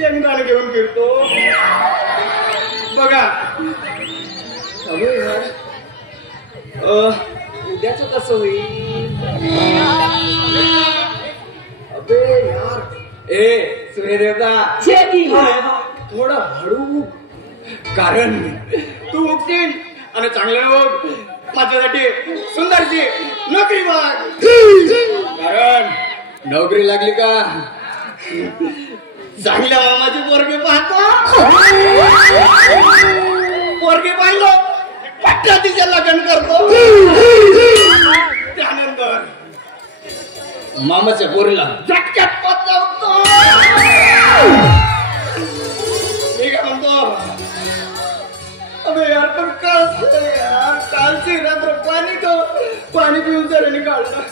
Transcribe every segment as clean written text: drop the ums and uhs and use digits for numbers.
शेंगदाणे घेऊन फिरतो बघा. उद्याच कसं होईल? अबे यार, सूर्यदेवता थोडं हळू, कारण तू उगतील आणि चांगलं बघ माझ्यासाठी सुंदरची नोकरी बघ. कारण नोकरी लागली का चांगल्या मामाची पोरगी पाहतो, पोरगी पाहिलो पट्ट्या तिच्या लग्न करतो. त्यानंतर मामाच्या पोरीला झटक्यात पचवतो. मी काय म्हणतो, अबे यार पण यार कालची रात्र पाणी पिऊन जराने काढलं.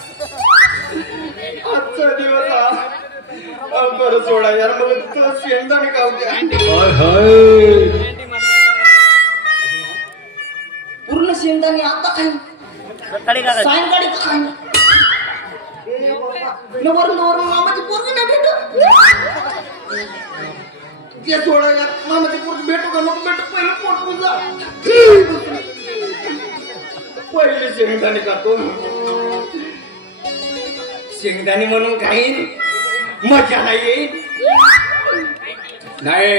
आजचा दिवस हा बरं सोडा यार, मला तुला शेंगदाणे खाऊ द्या. पूर्ण शेंगदाणे आता खाईन, सायंकाळी खाईन. वरून मामाची पोरगी नाही भेटू ते सोडा यार. मामाची पोरगी भेटू का नको भेटू, पहिलं पोट पुजा. पहिले शेंगदाणे खातो, शेंगदाणे म्हणून खाईन, मजा नाही येईल. नाही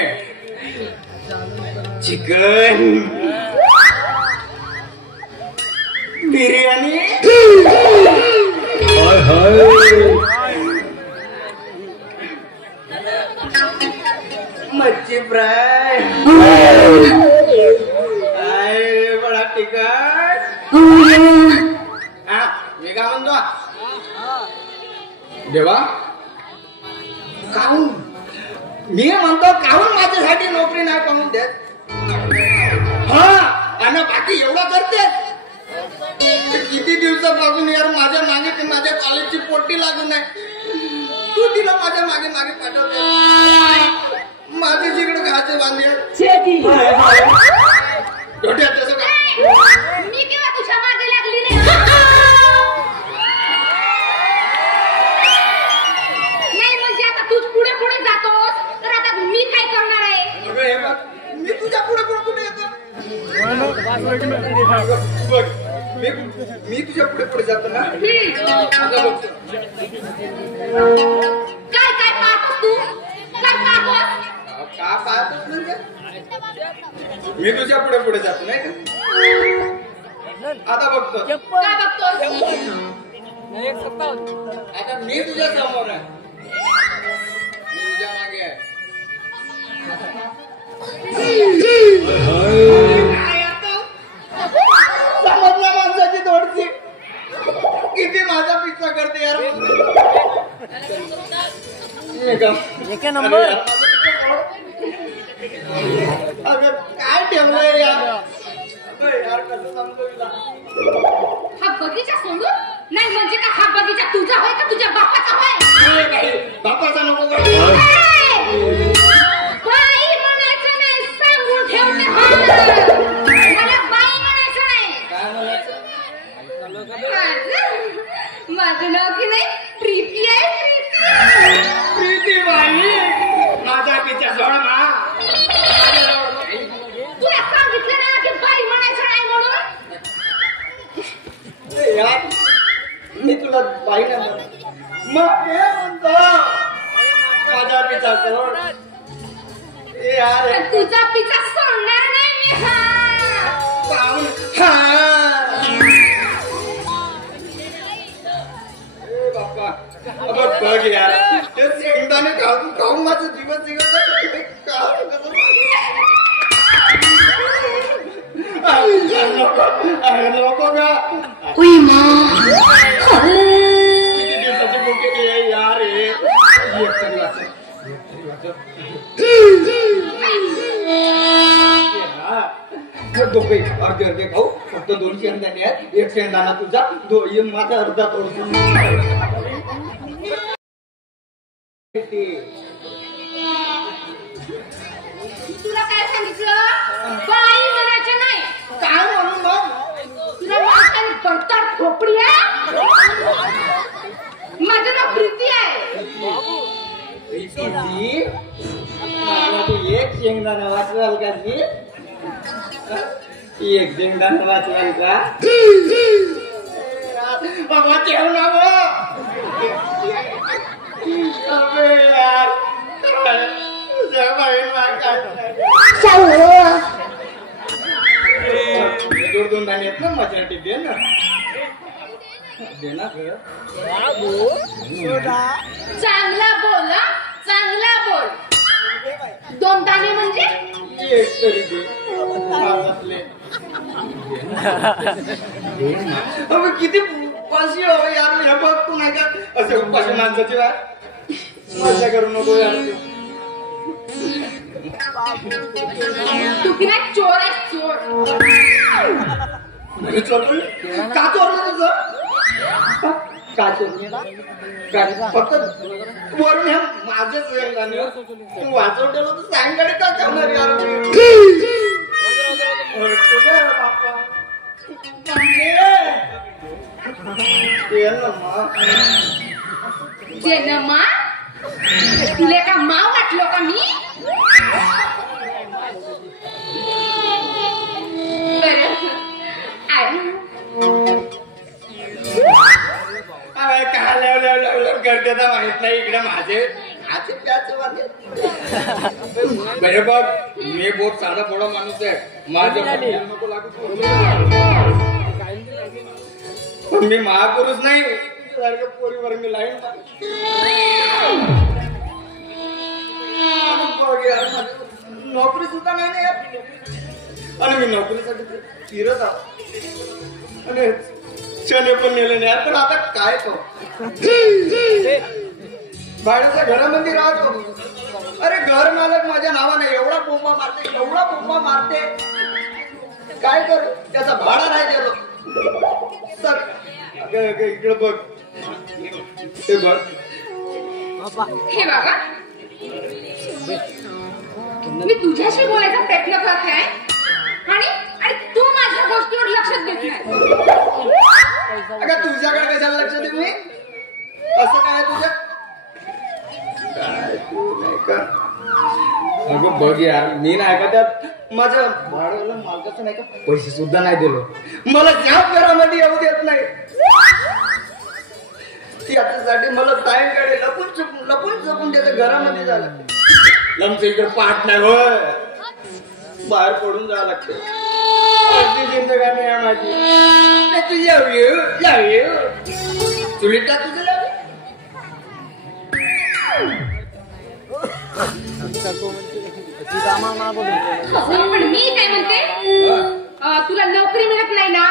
चिकन बिर्याणी, मच्छी फ्राय, बडा तिखट. मी काय म्हणतो देवा, काहून मी म्हणतो काहून माझ्यासाठी नोकरी नाही पाहून देत. हा आणि बाकी एवढं करते. किती दिवसापासून यार माझ्या मागे ते माझ्या कॉलेजची पोटी लागून आहे. तू तिला माझ्या मागे मागे पाठवते. माझे जिकडे घाचे बांधले डोट्यात तसं काय. मी केव्हा तुझ्या मागे लागली नाही. नाही म्हणजे आता तूच पुढे पुढे जातोस तर आता मी काय करणार आहे. मी तुझ्या पुढे पुढे कुठे येतो. मी तुझ्या पुढे पुढे जातो ना. काय काय पाहतोस तू, काय पाहतोस. का पाहतोस म्हणजे मी तुझ्या पुढे पुढे जातो नाही का. आता बघतो काय बघतोस. आता मी तुझ्या समोर आहे, मी तुझ्या मागे आहे. समजला माणसाची थोडीशी किती माझा पिच्छा करते यार. एक नंबर. अगं काय ठेवलंय यार. यार कसं सांगतो तुला. हा बगीचा सोडून नाही म्हणजे का हा बगीचा तुझा होय का तुझ्या बापाचा होय. बापाचा नको बाई म्हणायचं नाही, सांगून ठेवते. मला बाई म्हणायचं नाही. काय म्हणायचं. माझं नाव की नाही प्रीती आहे. प्रीती बाई माझा तिच्या जोडमा. तुला सांगितलं ना की बाई म्हणायचं नाही म्हणून. यार मी तुला बाई नाही म्हणत, मग हे म्हणतो माझा पिता सोड. यार तुझा पिता सोडणार नाही मी. बाप्पा बघ यार ते शेंगदाणे खाऊन खाऊन माझं जीवन जिगत नको का. किती दिवसाची भूक यार. दोघे अर्धे अर्धे खाऊ, फक्त 2 शेंगदाणे आहेत. 1 शेंगदाणा तुझा, माझा अर्धा तोडून. तुला काय सांगितलं बाई म्हणायचं नाही. काय म्हणून मग तुला वाटतं बडतर खोपडी आहे. माझं नाव प्रीती आहे. जी मला तू एक शेंगदाणा वाचवाल का जी? एक शेंगदाणा वाचवाल का? बाबा ठेव ना यार दोन दाणे आहेत ना माझ्यासाठी दे ना चांगला बोल हा? चांगला बोल. 2 दाणे म्हणजे एक तरी दे अबे किती उपाशी हो यार हे बघ तू नाही का असे उपाशी माणसाची वाट मजा करू नको यार तू की नाही चोर आहे चोर. का चोरलं तुझं का चोरलं फक्त वरून ह्या माझ्याच तू वाचवलेलं तर सायंकाळी का करणार यार मा तुले का मा वाटलो का मी? करते तर माहित नाही इकडे माझे बरे बघ मी बहुत साधा थोडा माणूस आहे माझ्या नको लागू मी महापुरुष नाही सारख्या पोरीवर मी लाईन नोकरी सुद्धा नाही आणि मी नोकरीसाठी फिरत आहो आणि शने पण नेले नाही तर आता काय करू भाड्याच्या घरामध्ये राहतो अरे घर मालक माझ्या नावाने एवढा बोंबा मारते काय करू त्याचा भाडा नाही दिलो सर इकडे बघ हे बघ हे बघा मी तुझ्याशी बोलायचा प्रयत्न करते आहे आणि तू माझ्या गोष्टीवर लक्ष देत नाही. अगं तुझ्याकडे कशाला लक्ष देऊ मी असं काय तुझ्या काय तू नाही का अगं बघ यार मी नाही का त्यात माझ्या भाड्याला मालकाचं नाही का पैसे सुद्धा नाही दिलो मला ज्या घरामध्ये येऊ देत नाही त्याच्यासाठी मला सायंकाळी लपून चपून त्याच्या घरामध्ये जावं लागतं लमचं इकडे पाठ नाही हो बाहेर पडून जावं लागतं जिंदगानी आहे माझी तुझी लावी चुलीत का तुझं लावी पण मी काय म्हणते तुला नोकरी मिळत नाही ना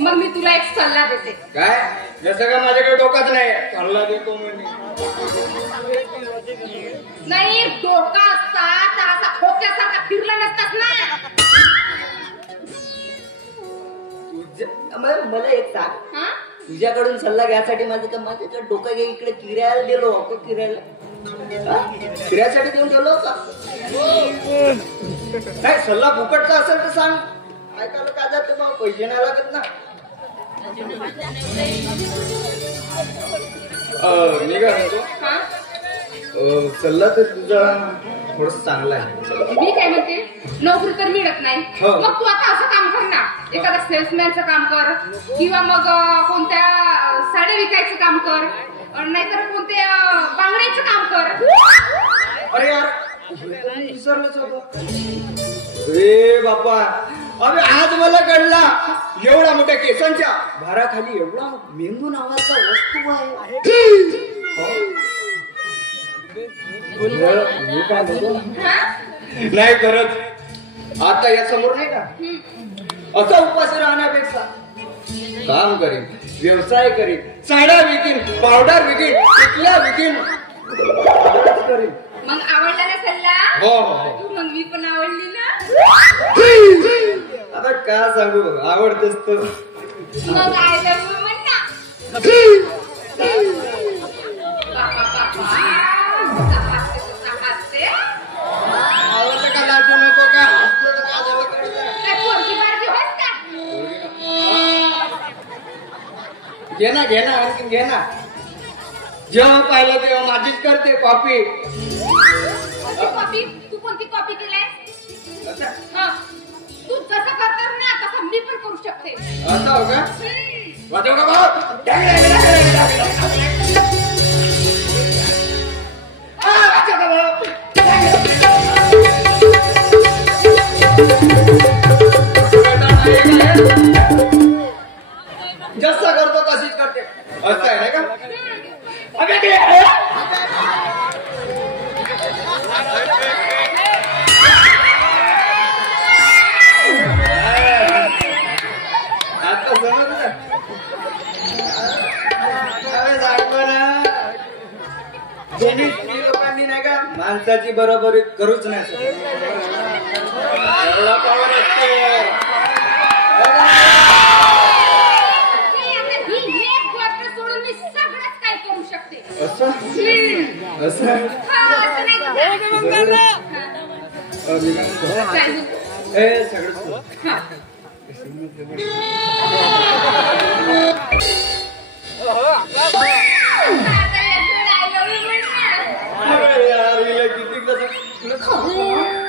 मग मी तुला एक सल्ला देते. काय जसं का माझ्याकडे डोकाच नाही सल्ला देतो म्हणजे नाही डोका असता तर असा खोक्यासारखा फिरला नसतास ना. मला एक सांग तुझ्याकडून सल्ला घ्यायसाठी माझ्या डोकं इकडे किरायला दिलो फिरायसाठी देऊन ठेवलं का नाही सल्ला फुकटचा असेल तर सांग ऐकायला का जात मग पैसे नाही लागत ना. मी काय म्हणतो सल्ला तर तुझा थोडस चांगला आहे. मी काय म्हणते नोकरी तर मिळत नाही मग तू आता असं काम कर ना एखादा सेल्समॅनचं काम कर किंवा मग कोणत्या साड्या विकायचं काम कर नाहीतर कोणत्या बांगड्याचं काम कर. अरे यार विसरलंच होतं रे बापा अबे आज मला कळला एवढा मोठ्या केसांच्या भाराखाली एवढा मेंदू नावाचा वस्तू आहे. नाही खरंच आता या समोर नाही का असा उपाशी राहण्यापेक्षा काम करीन व्यवसाय करीन साड्या विकीन पावडर विकीन टिकल्या विकीन करीन. मग आवडला ना सल्ला? हो मग मी पण आवडली ना. आता का सांगू आवडतेस तर मग आय लव्ह यू म्हण ना. आवडलं का लाजू नको का हसलं तर का झालं काय पोरगी बारगी होस का? घे ना आणखी घे ना जेव्हा पाहिलं तेव्हा माझीच करते कॉपी. कॉपी तू कोणती कॉपी केलाय? हा तू जसं करतात ना तसं मी पण करू शकते. असं हो का? वाजव का भाऊ? जसं करतो तशीच करते. असं आहे नाही का? आता समजलं. लोकांनी नाही का माणसाची बरोबरी करूच नाही शकत. एवढा पावर असते. सोडून मी सगळंच काय करू शकते. असं असं सगळं किती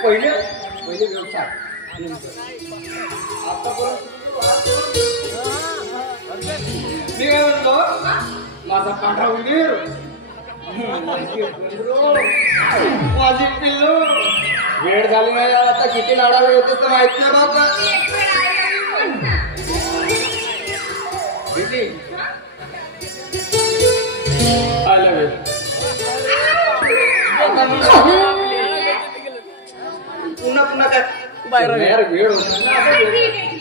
पहिले पहिले व्यवसाय मी काय म्हणतो माझा पांढरा उंदीर माझी पिल्लू वेळ झाली नाही यार. आता किती लाडावे होते तर माहित नाही बाबा. किती आलं पुन्हा पुन्हा काय वेळ होता.